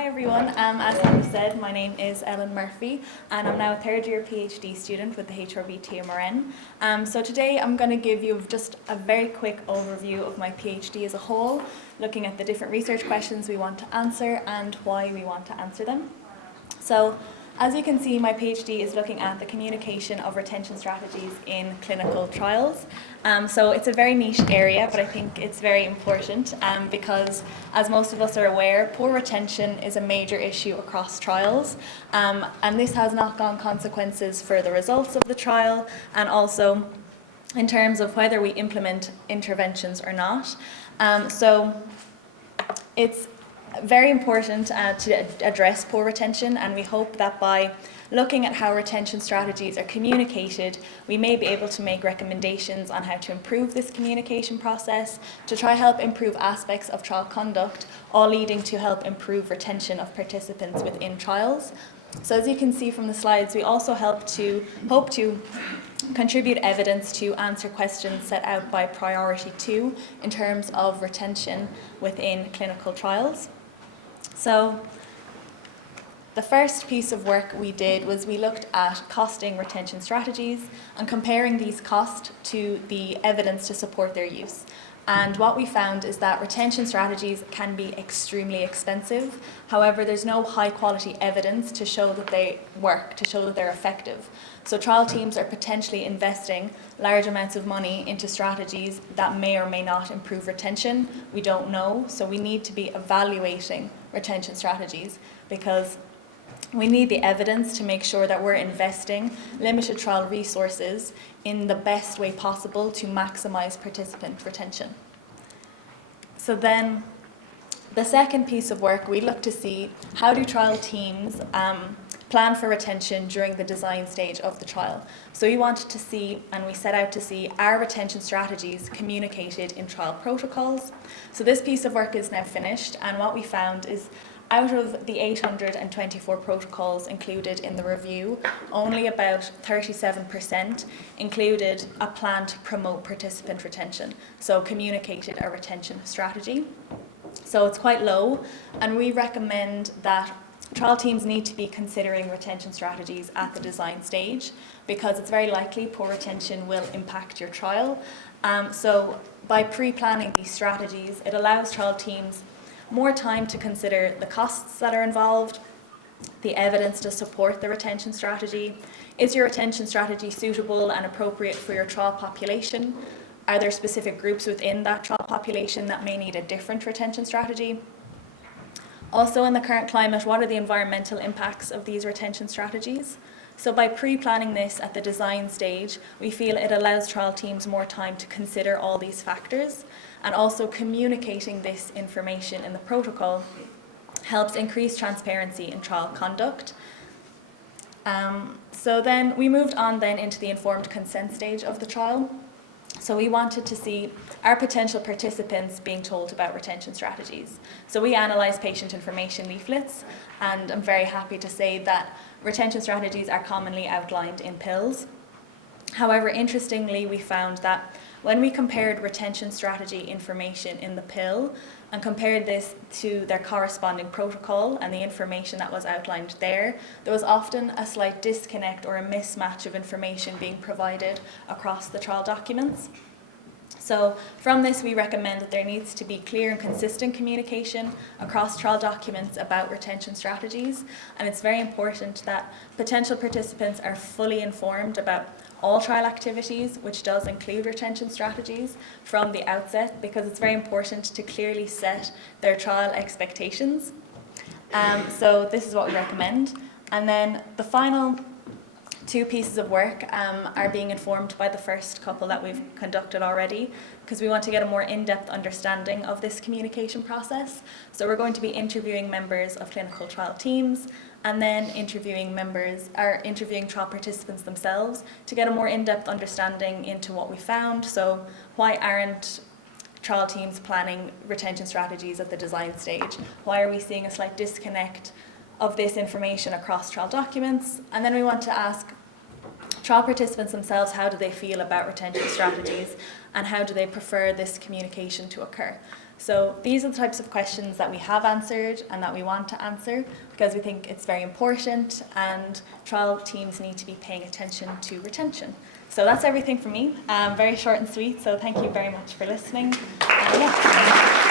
Hi everyone, as Hannah said, my name is Ellen Murphy and I'm now a third year PhD student with the HRB-TMRN. So today I'm going to give you just a very quick overview of my PhD as a whole, looking at the different research questions we want to answer and why we want to answer them. So as you can see, my PhD is looking at the communication of retention strategies in clinical trials. So it's a very niche area, but I think it's very important because, as most of us are aware, poor retention is a major issue across trials. And this has knock-on consequences for the results of the trial and also in terms of whether we implement interventions or not. So it's very important to address poor retention, and we hope that by looking at how retention strategies are communicated, we may be able to make recommendations on how to improve this communication process, to try help improve aspects of trial conduct, all leading to help improve retention of participants within trials. So as you can see from the slides, we also hope to contribute evidence to answer questions set out by priority 2 in terms of retention within clinical trials. So the first piece of work we did was we looked at costing retention strategies and comparing these costs to the evidence to support their use. And what we found is that retention strategies can be extremely expensive. However, there's no high quality evidence to show that they work, to show that they're effective. So trial teams are potentially investing large amounts of money into strategies that may or may not improve retention. We don't know, so we need to be evaluating retention strategies because we need the evidence to make sure that we're investing limited trial resources in the best way possible to maximize participant retention. So then the second piece of work, we look to see how do trial teams plan for retention during the design stage of the trial. So we wanted to see, and we set out to see, are retention strategies communicated in trial protocols? So this piece of work is now finished, and what we found is out of the 824 protocols included in the review, only about 37% included a plan to promote participant retention, so communicated a retention strategy. So it's quite low, and we recommend that trial teams need to be considering retention strategies at the design stage because it's very likely poor retention will impact your trial. So by pre-planning these strategies, it allows trial teams more time to consider the costs that are involved, the evidence to support the retention strategy. Is your retention strategy suitable and appropriate for your trial population? Are there specific groups within that trial population that may need a different retention strategy? Also, in the current climate, what are the environmental impacts of these retention strategies? So by pre-planning this at the design stage, we feel it allows trial teams more time to consider all these factors, and also communicating this information in the protocol helps increase transparency in trial conduct. So then we moved on then into the informed consent stage of the trial. So we wanted to see, are potential participants being told about retention strategies? So we analysed patient information leaflets, and I'm very happy to say that retention strategies are commonly outlined in pills. However, interestingly, we found that when we compared retention strategy information in the pill and compared this to their corresponding protocol and the information that was outlined there, there was often a slight disconnect or a mismatch of information being provided across the trial documents. So from this, we recommend that there needs to be clear and consistent communication across trial documents about retention strategies, and it's very important that potential participants are fully informed about all trial activities, which does include retention strategies, from the outset, because it's very important to clearly set their trial expectations. So this is what we recommend. And then the final 2 pieces of work are being informed by the first couple that we've conducted already, because we want to get a more in-depth understanding of this communication process. So we're going to be interviewing members of clinical trial teams, and then interviewing trial participants themselves to get a more in-depth understanding into what we found. So why aren't trial teams planning retention strategies at the design stage? Why are we seeing a slight disconnect of this information across trial documents? And then we want to ask trial participants themselves, how do they feel about retention strategies and how do they prefer this communication to occur? So these are the types of questions that we have answered and that we want to answer because we think it's very important and trial teams need to be paying attention to retention. So that's everything from me. Very short and sweet, so thank you very much for listening. Yeah.